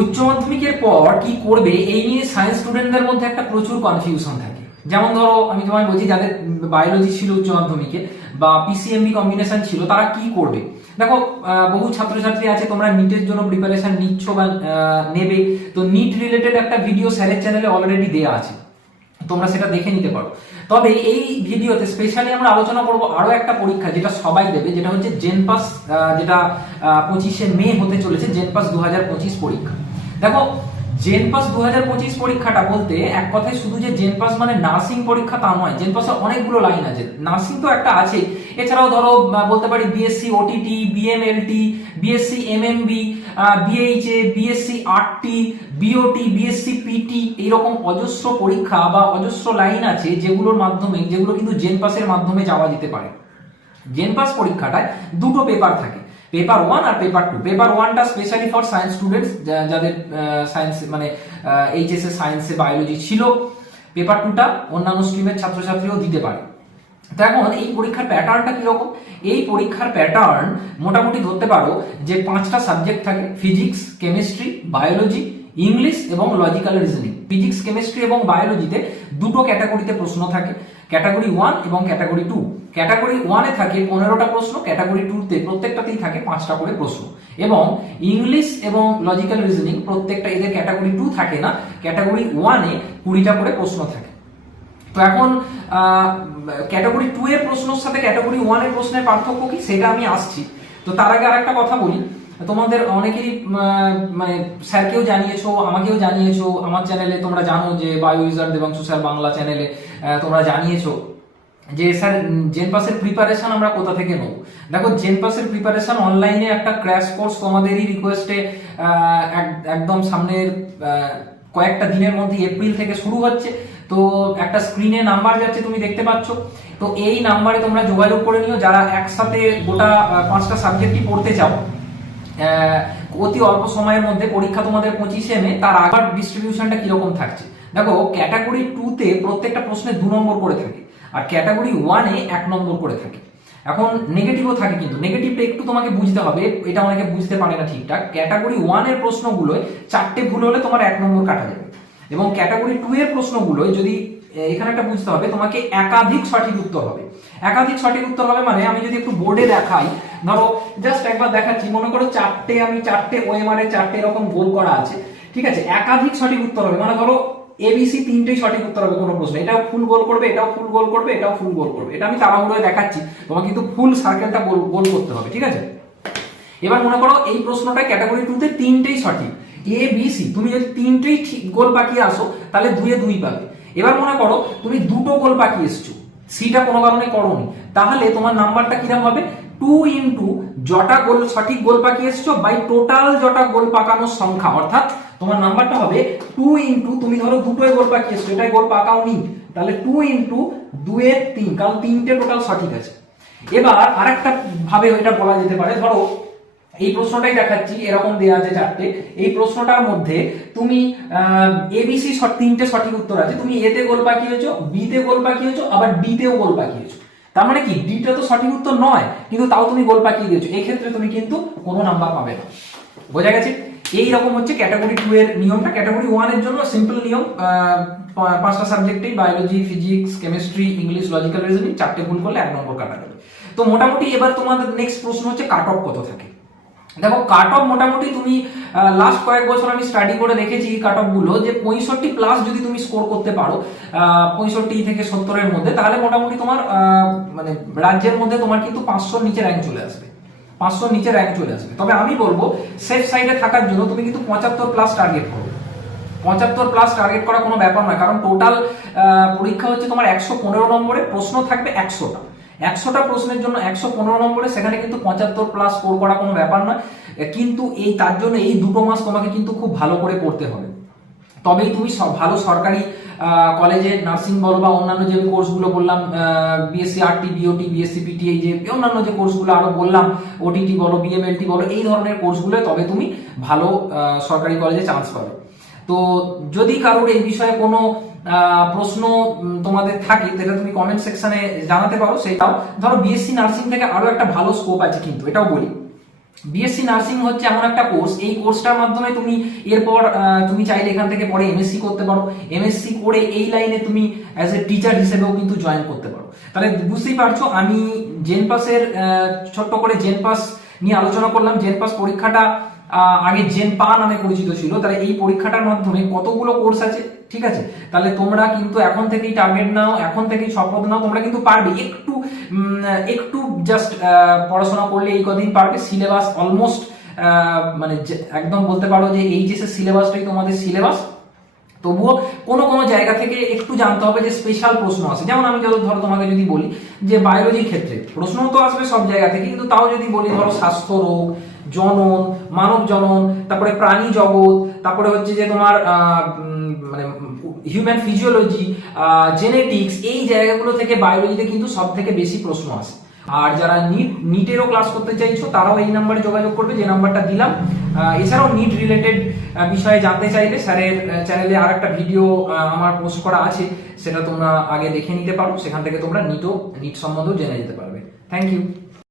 উচ্চ মাধ্যমিকের পর কি করবে, এই নিয়ে সায়েন্স স্টুডেন্টদের মধ্যে একটা প্রচুর কনফিউশন থাকে। যেমন ধরো, আমি তোমায় বলছি, যাদের বায়োলজি ছিল উচ্চ মাধ্যমিকে বা পিসিএমবি কম্বিনেশন ছিল, তারা কি করবে? দেখো বহু ছাত্রছাত্রী আছে, তোমরা নিটের জন্য প্রিপারেশন নিচ্ছ বা নেবে। তো নিট রিলেটেড একটা ভিডিও স্যারের চ্যানেলে অলরেডি দেওয়া আছে। তোমরা সেটা দেখে নিতে পারো। তবে এই ভিডিওতে স্পেশালি আমরা আলোচনা করব আরও একটা পরীক্ষা যেটা সবাই দেবে, যেটা হচ্ছে জেনপাস যেটা পঁচিশে মে হতে চলেছে জেনপাস দুহাজার পঁচিশ পরীক্ষা। দেখো জেনপাস দু হাজার পঁচিশ পরীক্ষাটা বলতে এক কথায় শুধু যে জেনপাস মানে নার্সিং পরীক্ষা তা নয় জেনপাসে অনেকগুলো লাইন আছে। নার্সিং তো একটা আছে, এছাড়াও ধরো বলতে পারি BSc OTT BMLT BSc MMB BHA BSc RT BOT BSc PT এইরকম অজস্র পরীক্ষা বা অজস্র লাইন আছে যেগুলোর মাধ্যমে, যেগুলো কিন্তু জেনপাসের মাধ্যমে যাওয়া যেতে পারে। জেনপাস পরীক্ষাটায় দুটো পেপার থাকে। পেপার ওয়ান আর পেপার টু পেপার ওয়ানটা স্পেশালি ফর সায়েন্স স্টুডেন্টস যাদের সায়েন্স মানে এইচএস এ সায়েন্সে বায়োলজি ছিল পেপার টুটা অন্যান্য স্ট্রিমের ছাত্রছাত্রীও দিতে পারে। এখন এই পরীক্ষার প্যাটার্নটা কীরকম? এই পরীক্ষার প্যাটার্ন মোটামুটি ধরতে পারো যে পাঁচটা সাবজেক্ট থাকে ফিজিক্স কেমিস্ট্রি বায়োলজি ইংলিশ এবং লজিক্যাল রিজনিং ফিজিক্স কেমিস্ট্রি এবং বায়োলজিতে দুটো ক্যাটাগরিতে প্রশ্ন থাকে ক্যাটাগরি ওয়ান এবং ক্যাটাগরি টু ক্যাটাগরি ওয়ানে থাকে পনেরোটা প্রশ্ন ক্যাটাগরি টুতে প্রত্যেকটাতেই থাকে পাঁচটা করে প্রশ্ন। এবং ইংলিশ এবং লজিক্যাল রিজনিং প্রত্যেকটা এদের ক্যাটাগরি টু থাকে না ক্যাটাগরি ওয়ানে কুড়িটা করে প্রশ্ন থাকে। তো এখন ক্যাটাগরি টু এর প্রশ্নের সাথে ক্যাটাগরি ওয়ানের প্রশ্নের পার্থক্য কি? সেটা আমি আসছি। তো তার আগে আরেকটা কথা বলি। তোমাদের অনেকেরই মানে স্যারকেও জানিয়েছো, আমাকেও জানিয়েছো, আমার চ্যানেলে তোমরা জানো যে bio user Debanshu sir Bangla চ্যানেলে তোমরা জানিয়েছো যে স্যার, জেন পাসের প্রিপারেশন আমরা কোথা থেকে নেব? দেখো, জেন পাসের প্রিপারেশন অনলাইনে একটা ক্র্যাশ কোর্স তোমাদেরই রিকোয়েস্টে একদম সামনের কয়েকটা দিনের মধ্যে এপ্রিল থেকে শুরু হচ্ছে। তো একটা স্ক্রিনে নাম্বার যাচ্ছে, তুমি দেখতে পাচ্ছ। তো এই নাম্বারে তোমরা যোগাযোগ করে নিও, যারা একসাথে গোটা পাঁচটা সাবজেক্টই পড়তে চাও। অতি অল্প সময়ের মধ্যে পরীক্ষা তোমাদের পঁচিশে মে, তার আবার ডিস্ট্রিবিউশনটা কীরকম থাকছে? দেখো ক্যাটাগরি টুতে প্রত্যেকটা প্রশ্নে দু নম্বর করে থাকে, আর ক্যাটাগরি ওয়ানে এক নম্বর করে থাকে। এখন নেগেটিভও থাকে কিন্তু নেগেটিভটা একটু তোমাকে বুঝতে হবে, এটা অনেকে বুঝতে পারে না ঠিকঠাক। ক্যাটাগরি ওয়ানের প্রশ্নগুলোয় চারটে ভুল হলে তোমার এক নম্বর কাটা যাবে। এবং ক্যাটাগরি টু এর প্রশ্নগুলোয় যদি এখানে একটা বুঝতে হবে, তোমাকে একাধিক সঠিক উত্তর হবে। একাধিক সঠিক উত্তর হবে মানে আমি যদি একটু বোর্ডে দেখাই, ধরো জাস্ট একবার দেখাচ্ছি, মনে করো চারটে, আমি চারটে ওএমআর চারটে এরকম গোল করা আছে, ঠিক আছে? একাধিক সঠিক উত্তর হবে মানে ধরো এবিসি তিনটেই সঠিক উত্তর হবে, কোনো প্রশ্ন এটাও ফুল গোল করবে, এটাও ফুল গোল করবে, এটাও ফুল গোল করবে। এটা আমি তাড়াহুড়োয় দেখাচ্ছি, তোমাকে কিন্তু ফুল সার্কেলটা গোল গোল করতে হবে, ঠিক আছে? এবার মনে করো এই প্রশ্নটা ক্যাটাগরি টুতে তিনটেই সঠিক। এ বি সি তুমি যদি তিনটেই ঠিক গোল পাকিয়ে আসো, তাহলে দুয়ে দুই পাবে। এবার মনে করো, তুমি দুটো গোল পাকিয়ে এসছো। সিটা কোনো কারণে করোনি। তাহলে তোমার নাম্বারটা কীরকম হবে? টু ইন্টু জটা গোল, সঠিক গোল পাকিয়ে এসছো বাই টোটাল জটা গোল পাকানোর সংখ্যা। অর্থাৎ তোমার নাম্বারটা হবে টু ইন্টু তুমি ধরো দুটোই গোল পাকিয়ে এসছো, এটাই গোল পাকাও নি তাহলে টু ইন্টু দুয়ের তিন, কারণ তিনটে টোটাল সঠিক আছে। এবার আরেকটা ভাবে এটা বলা যেতে পারে, ধরো এই প্রশ্নটাই দেখাচ্ছি, এরকম দেওয়া আছে চারটে। এই প্রশ্নটার মধ্যে তুমি এবিসি তিনটে সঠিক উত্তর আছে। তুমি এতে গোল পাকিয়েছো বিতে গোল পাকি হয়েছো আবার ডিতেও গোল পাকি হয়েছো তার মানে কি? ডিটা তো সঠিক উত্তর নয়, কিন্তু তাও তুমি গোল পাকিয়ে দিয়েছ। ক্ষেত্রে তুমি কিন্তু কোনো নাম্বার পাবে না। বোঝা গেছে? এই রকম হচ্ছে ক্যাটাগরি টু এর নিয়মটা। ক্যাটাগরি ওয়ানের জন্য সিম্পল নিয়ম পাঁচটা সাবজেক্টেই biology physics chemistry English logical reasoning চারটে ভুল করলে এক নম্বর কাটা যাবে। তো মোটামুটি এবার তোমাদের নেক্সট প্রশ্ন হচ্ছে কাট অফ কত থাকে? দেখো কাট অফ মোটামুটি তুমি লাস্ট কয়েক বছর আমি স্টাডি করে দেখেছি এই কাট অফগুলো, যে পঁয়ষট্টি প্লাস যদি তুমি স্কোর করতে পারো পঁয়ষট্টি থেকে সত্তরের মধ্যে, তাহলে মোটামুটি তোমার মানে রাজ্যের মধ্যে তোমার কিন্তু পাঁচশোর নিচে র্যাঙ্ক চলে আসবে। পাঁচশোর নিচে র্যাঙ্ক চলে আসবে। তবে আমি বলব সেফ সাইডে থাকার জন্য তুমি কিন্তু পঁচাত্তর প্লাস টার্গেট করো। পঁচাত্তর প্লাস টার্গেট করা কোনো ব্যাপার নয়, কারণ টোটাল পরীক্ষা হচ্ছে তোমার একশো পনেরো নম্বরে, প্রশ্ন থাকবে একশোটা। একশোটা প্রশ্নের জন্য একশো পনেরো নম্বরে, সেখানে কিন্তু পঁচাত্তর প্লাস স্কোর করা কোনো ব্যাপার নয়। কিন্তু এই, তার জন্য এই দুটো মাস তোমাকে কিন্তু খুব ভালো করে পড়তে হবে। তবেই তুমি সব ভালো সরকারি কলেজে নার্সিং বলো বা অন্যান্য যে কোর্সগুলো বললাম BSc RT BOT BSc PT এই যে অন্যান্য যে কোর্সগুলো আরও বললাম ওটিটি বলো বিএমএলটি বলো, এই ধরনের কোর্সগুলো তবে তুমি ভালো সরকারি কলেজে চান্স পাবে। তো যদি কারোর এই বিষয়ে কোনো প্রশ্ন তোমাদের থাকে তাহলে তুমি কমেন্ট সেকশনে জানাতে পারো, সেটাও। ধরো বিএসসি নার্সিং থেকে আরও একটা ভালো স্কোপ আছে কিন্তু, এটাও বলি। বিএসসি নার্সিং হচ্ছে এমন একটা কোর্স এই কোর্সটার মাধ্যমে তুমি এরপর তুমি চাইলে এখান থেকে পরে এমএসসি করতে পারো। এমএসসি করে এই লাইনে তুমি অ্যাজ এ টিচার হিসেবেও কিন্তু জয়েন করতে পারো। তাহলে বুঝতেই পারছ, আমি জেনপাসের ছোট্ট করে জেনপাস নিয়ে আলোচনা করলাম। জেনপাস পরীক্ষাটা আগে জেন পা নামে পরিচিত ছিল। তাহলে এই পরীক্ষাটার মাধ্যমে কতগুলো কোর্স আছে? ঠিক আছে? তাহলে তোমরা কিন্তু এখন থেকেই টার্গেট নাও, এখন থেকেই শপথ নাও, তোমরা কিন্তু পারবে। একটু একটু জাস্ট পড়াশোনা করলে এই কদিন পারবে। সিলেবাস অলমোস্ট মানে একদম বলতে পারো যে এইচএস এর সিলেবাসটাই তোমাদের সিলেবাস তবুও কোনো কোনো জায়গা থেকে একটু জানতে হবে যে স্পেশাল প্রশ্ন আছে। যেমন আমি যত ধরো তোমাকে যদি বলি যে বায়োলজির ক্ষেত্রে প্রশ্ন তো আসবে সব জায়গা থেকে, কিন্তু তাও যদি বলি ধরো স্বাস্থ্য রোগ জনন, মানব জনন, তারপরে প্রাণী জগৎ, তারপরে হচ্ছে যে তোমার মানে হিউম্যান ফিজিওলজি জেনেটিক্স এই জায়গাগুলো থেকে বায়োলজিতে কিন্তু সব থেকে বেশি প্রশ্ন আসে। আর যারা নিট নিটেরও ক্লাস করতে চাইছো, তারাও এই নাম্বারে যোগাযোগ করবে, যে নাম্বারটা দিলাম। এছাড়াও নিট রিলেটেড বিষয়ে জানতে চাইলে স্যারের চ্যানেলে আর একটা ভিডিও আমার পোস্ট করা আছে, সেটা তোমরা আগে দেখে নিতে পারো, সেখান থেকে তোমরা নিটও নিট সম্বন্ধেও জেনে যেতে পারবে। Thank you